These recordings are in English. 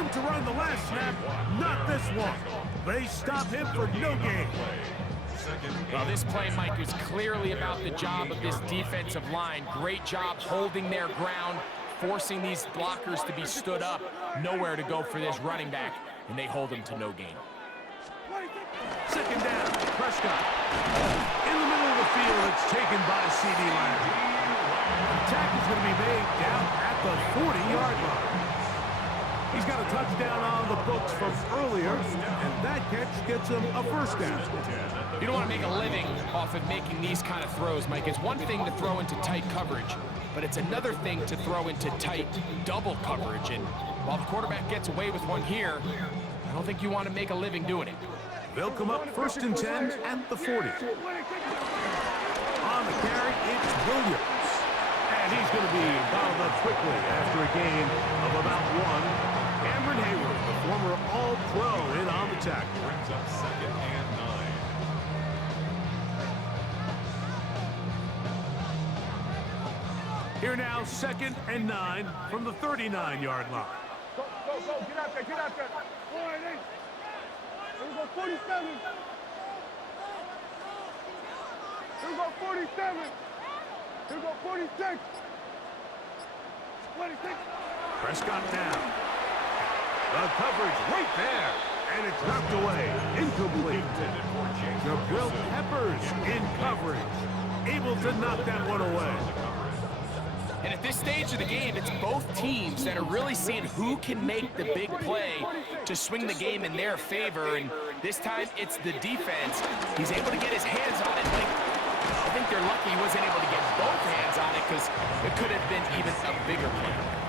room to run the last snap, not this one. They stop him for no gain. Well, this play, Mike, was clearly about the job of this defensive line. Great job holding their ground, forcing these blockers to be stood up. Nowhere to go for this running back, and they hold him to no gain. Second down, Prescott. In the middle of the field, it's taken by C.D. Lamb. Attack is going to be made down at the 40-yard line. He's got a touchdown on the books from earlier, and that catch gets him a first down. You don't want to make a living off of making these kind of throws, Mike. It's one thing to throw into tight coverage, but it's another thing to throw into tight double coverage. And while the quarterback gets away with one here, I don't think you want to make a living doing it. They'll come up 1st and 10 at the 40. On the carry, it's Williams. And he's going to be bottled up quickly after a gain of about 1. Cameron Hayward, the former All-Pro, in on the tackle. Brings up 2nd and 9. Here now, 2nd and 9 from the 39-yard line. Go, get out there, get out there. All right, hey. Here we go, 47. Here we go, 47. Here we go, 46. 26. Prescott down. The coverage right there. And it's knocked away. Incomplete. Jabril Peppers in coverage. Able to knock that one away. And at this stage of the game, it's both teams that are really seeing who can make the big play to swing the game in their favor. And this time, it's the defense. He's able to get his hands on it. I think they're lucky he wasn't able to get both hands on it because it could have been even a bigger play.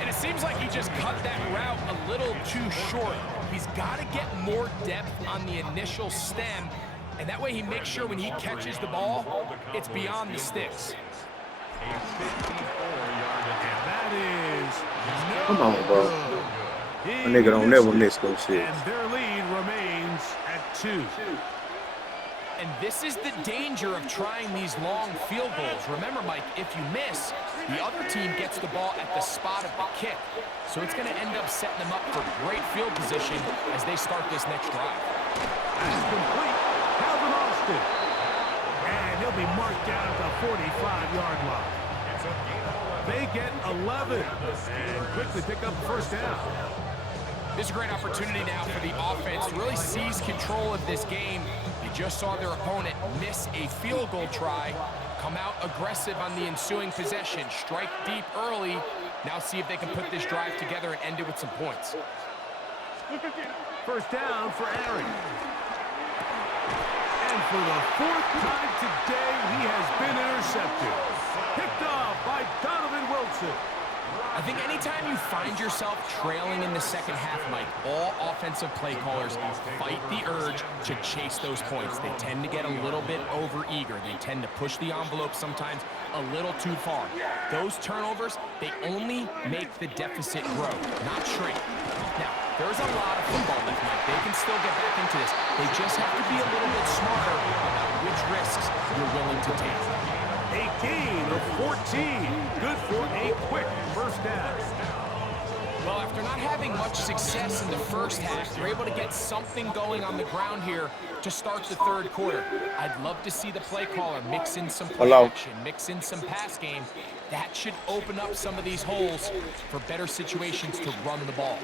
And it seems like he just cut that route a little too short. He's got to get more depth on the initial stem, and that way he makes sure when he catches the ball, it's beyond the sticks. A 54-yard And that is no Come on, bro. good. A nigga don't never miss those shit. And their lead remains at 2. And this is the danger of trying these long field goals. Remember, Mike, if you miss, the other team gets the ball at the spot of the kick. So it's going to end up setting them up for great field position as they start this next drive. That's complete. Calvin Austin. And he'll be marked down at the 45-yard line. They get 11 and quickly pick up the first down. This is a great opportunity now for the offense to really seize control of this game. You just saw their opponent miss a field goal try, come out aggressive on the ensuing possession, strike deep early. Now see if they can put this drive together and end it with some points. First down for Aaron. And for the 4th time today, he has been intercepted. Picked off by Donovan Wilson. I think anytime you find yourself trailing in the second half, Mike, all offensive play callers fight the urge to chase those points. They tend to get a little bit overeager. They tend to push the envelope sometimes a little too far. Those turnovers, they only make the deficit grow, not shrink. Now, there's a lot of football left, Mike. They can still get back into this. They just have to be a little bit smarter about which risks you're willing to take. A gain of 14. Good for a quick first down. Well, after not having much success in the first half, they're able to get something going on the ground here to start the third quarter. I'd love to see the play caller mix in some play action, mix in some pass game. That should open up some of these holes for better situations to run the ball.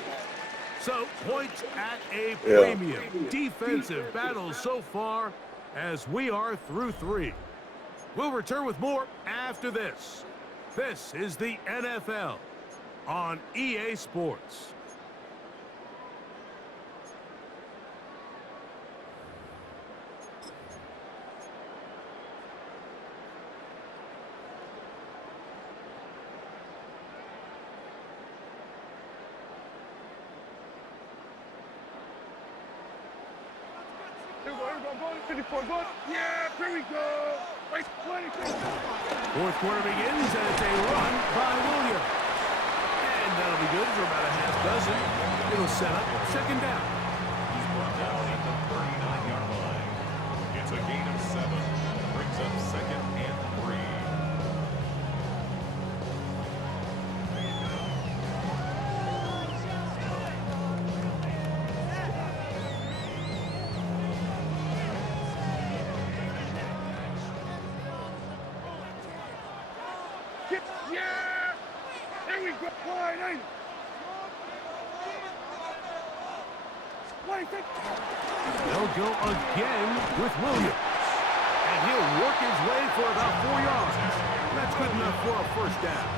So, points at a premium. Defensive battle so far as we are through 3. We'll return with more after this. This is the NFL on EA Sports. Here we go, go to 54, go. Yeah, here we go. Wait, 26. Fourth quarter begins, and it's a run by Williams. And that'll be good for about a half dozen. It'll set up second down. He's brought down at the 39-yard line. It's a gain of 7. Brings up 2nd and 3. Wide, ain't it? They'll go again with Williams. And he'll work his way for about 4 yards. That's good enough for a first down.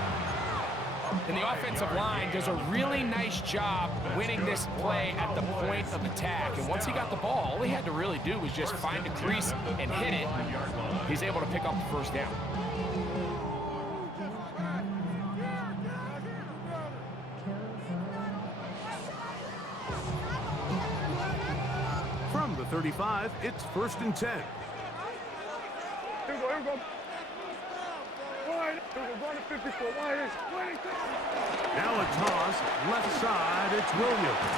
And the offensive line does a really nice job winning this play at the point of attack. And once he got the ball, all he had to really do was just find a crease and hit it. He's able to pick up the first down. From the 35, it's 1st and 10. Here we go, here we go. Wide, here we go, going to 54. Wide, Now a toss, left side, it's Williams.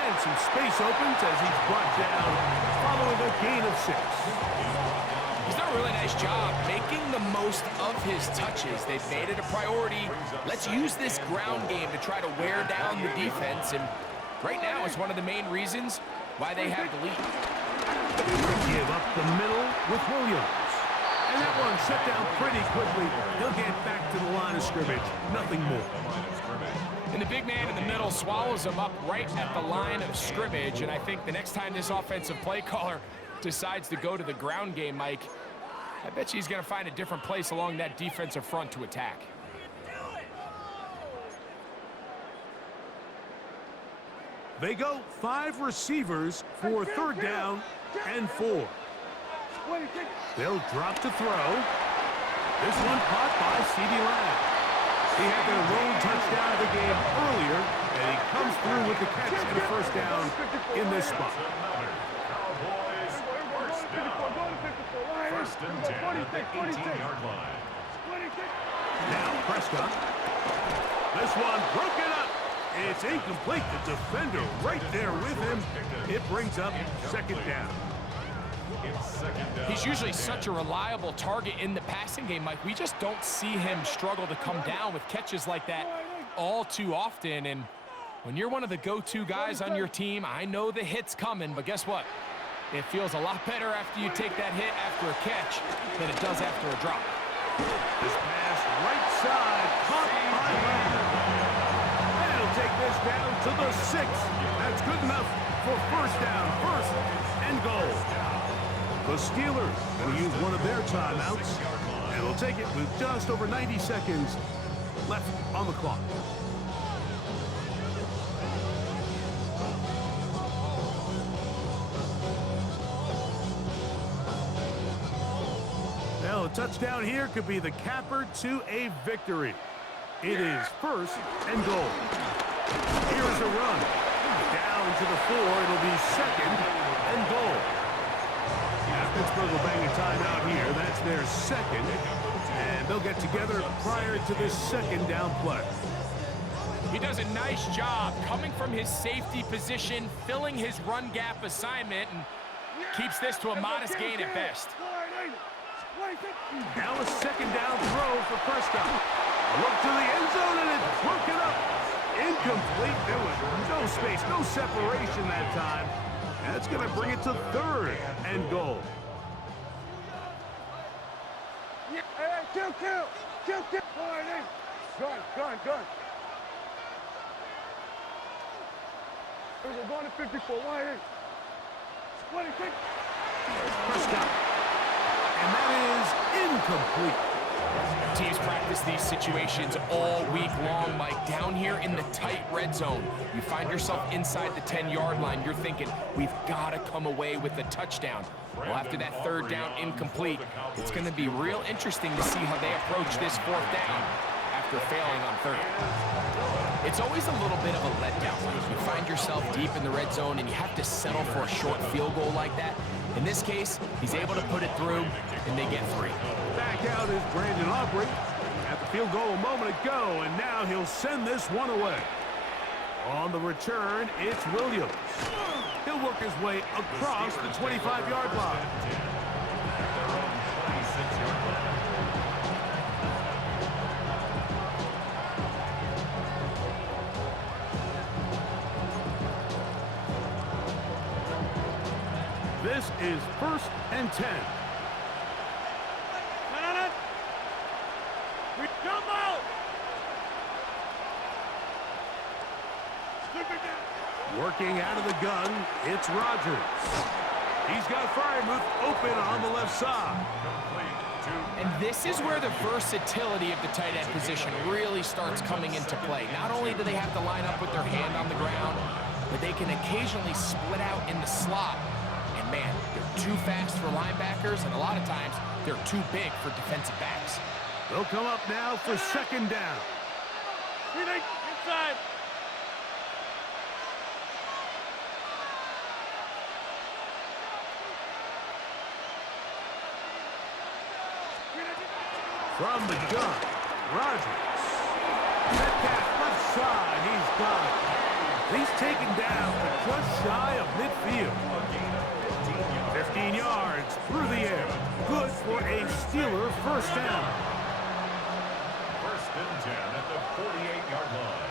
And some space opens as he's brought down following a gain of 6. He's done a really nice job making the most of his touches. They've made it a priority. Let's use this ground game to try to wear down the defense. And right now is one of the main reasons why they have the lead. Give up the middle with Williams. And that one shut down pretty quickly. He'll get back to the line of scrimmage. Nothing more. And the big man in the middle swallows him up right at the line of scrimmage. And I think the next time this offensive play caller decides to go to the ground game, Mike, I bet you he's going to find a different place along that defensive front to attack. They go 5 receivers for 3rd down and 4. They'll drop to throw. This one caught by C.D. Lamb. He had their lone touchdown of the game earlier, and he comes through with the catch and a first down in this spot. First and 10 at the 18-yard line. Now Prescott. This one broken up. It's incomplete. The defender right there with him. It brings up 2nd down. He's usually such a reliable target in the passing game, Mike. We just don't see him struggle to come down with catches like that all too often. And when you're one of the go-to guys on your team, I know the hit's coming, but guess what? It feels a lot better after you take that hit after a catch than it does after a drop. This pass right side, caught by Lamb. And he'll take this down to the 6. That's good enough for first down, 1st and goal. The Steelers going to use one of their timeouts, and they'll take it with just over 90 seconds left on the clock. Now, a touchdown here could be the capper to a victory. It is 1st and goal. Here's a run. Down to the 4. It'll be 2nd and goal. Pittsburgh will bang a timeout here. That's their 2nd. And they'll get together prior to this 2nd down play. He does a nice job coming from his safety position, filling his run gap assignment, and keeps this to a modest gain at best. Now a 2nd down throw for Prescott. Look to the end zone, and it's broken up. Incomplete. There was no space, no separation that time. That's going to bring it to 3rd and goal. Kill. Gun. We're going to 54. Wide. Prescott. And that is incomplete. Teams practice these situations all week long, Mike. Down here in the tight red zone, you find yourself inside the 10-yard line. You're thinking, we've got to come away with a touchdown. Well, after that 3rd down incomplete, it's going to be real interesting to see how they approach this 4th down after failing on 3rd. It's always a little bit of a letdown when you find yourself deep in the red zone and you have to settle for a short field goal like that. In this case, he's able to put it through, and they get 3. Back out is Brandon Aubrey at the field goal a moment ago, and now he'll send this one away. On the return, it's Williams. He'll work his way across the 25-yard line. This is 1st and 10. Working out of the gun, it's Rodgers. He's got Fryermuth open on the left side. And this is where the versatility of the tight end position really starts coming into play. Not only do they have to line up with their hand on the ground, but they can occasionally split out in the slot. And man, they're too fast for linebackers, and a lot of times they're too big for defensive backs. They'll come up now for second down. Inside. From the gun, Rodgers. Metcalf left side, he's got it. He's taken down just shy of midfield. 15 yards through the air. Good for a Steeler first down. First and 10 at the 48-yard line.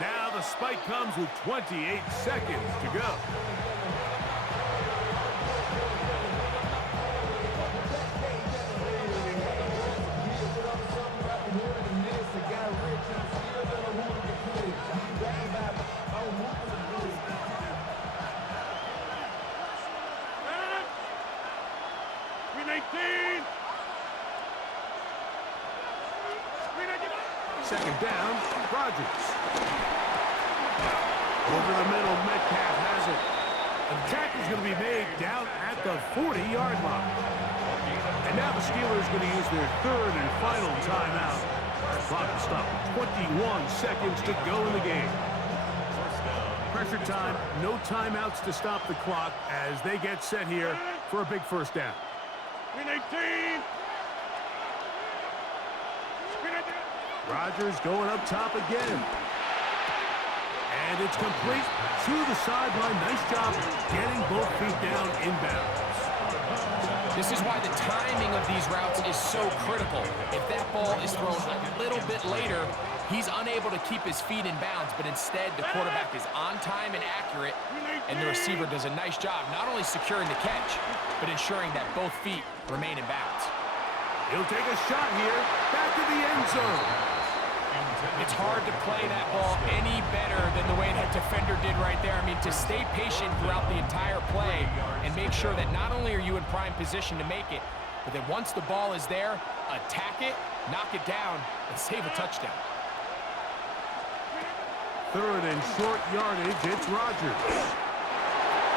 Now the spike comes with 28 seconds to go. Second down, Rodgers. Over the middle, Metcalf has it. The tackle is going to be made down at the 40-yard line. And now the Steelers going to use their third and final timeout. The clock will stop with 21 seconds to go in the game. Pressure time, no timeouts to stop the clock as they get set here for a big first down. 18. Rodgers going up top again. And it's complete to the sideline. Nice job getting both feet down inbounds. This is why the timing of these routes is so critical. If that ball is thrown a little bit later, he's unable to keep his feet in bounds, but instead the quarterback is on time and accurate, and the receiver does a nice job not only securing the catch, but ensuring that both feet remain in bounds. He'll take a shot here, back to the end zone. It's hard to play that ball any better than the way that defender did right there. I mean, to stay patient throughout the entire play and make sure that not only are you in prime position to make it, but that once the ball is there, attack it, knock it down, and save a touchdown. Third and short yardage, it's Rodgers.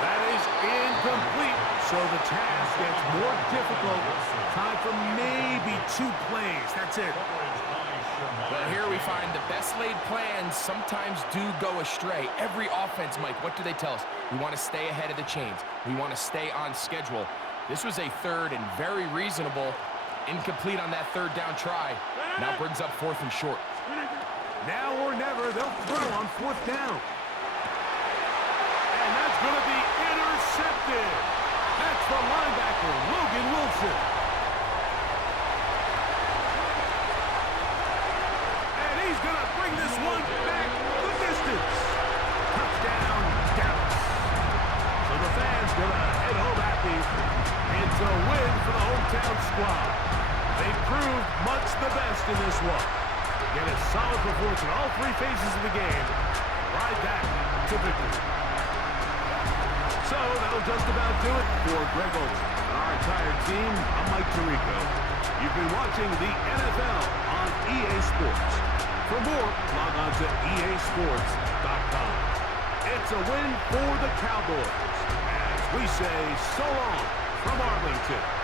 That is incomplete, so the task gets more difficult. Time for maybe 2 plays. That's it. But here we find the best laid plans sometimes do go astray. Every offense, Mike, what do they tell us? We want to stay ahead of the chains. We want to stay on schedule. This was a third and very reasonable, incomplete on that third down try. Now brings up fourth and short. Now or never, they'll throw on fourth down. And that's going to be intercepted. That's the linebacker, Logan Wilson. And he's going to bring this one back the distance. Touchdown, Dallas. So the fans going to head home happy. It's a win for the hometown squad. They proved much the best in this one. Get a solid performance in all 3 phases of the game. Ride that to victory. So that'll just about do it for Greg Olsen and our entire team. I'm Mike Tirico. You've been watching the NFL on EA Sports. For more, log on to easports.com. It's a win for the Cowboys as we say so long from Arlington.